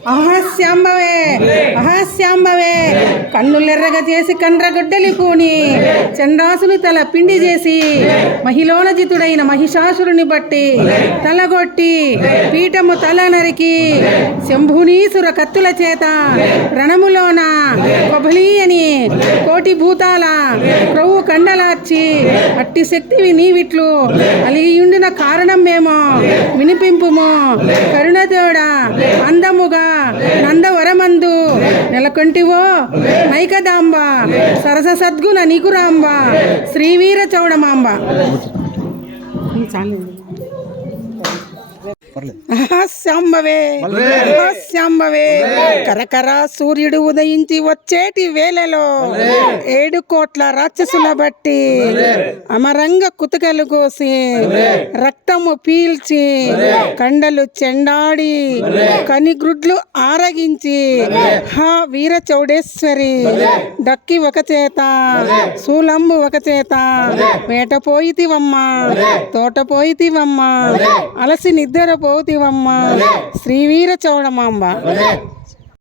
అహాస్యాంబవే అహాస్యాంబవే కన్నులెర్రగా చేసి కండ్రగొడ్డలి పూని చండాసుని తల పిండి చేసి మహిళోన జితుడైన మహిషాసురుని బట్టి తలగొట్టి పీఠము తల నరికి శంభునీసుర కత్తుల చేత రణములోన కొబలి అని కోటి భూతాల క్రొవ్వు కండలార్చి అట్టి శక్తివి నీవిట్లు అలిగియుండిన కారణం మేము వినిపింపుము కరుణతోడా అందముగా నందవరమందు నెలకొంటివో నైకదాంబ సరస సద్గుణ నికురాంబ శ్రీవీర చౌడమాంబ. శాంబవే శాంబవే కరకర సూర్యుడు ఉదయించి వచ్చేటి వేళలో 7 కోట్ల రాక్షసుల బట్టి అమరంగ కుతకలు కోసి రక్తము పీల్చి కండలు చెండాడి కనిగ్రుడ్లు ఆరగించి హా వీర చౌడేశ్వరి డక్కి ఒక చేత శూలంబు ఒక చేత వేట పోయితివమ్మ తోట పోయితివమ్మ అలసి నిద్ర పోతివమ్మ శ్రీవీర చౌడమాంబ.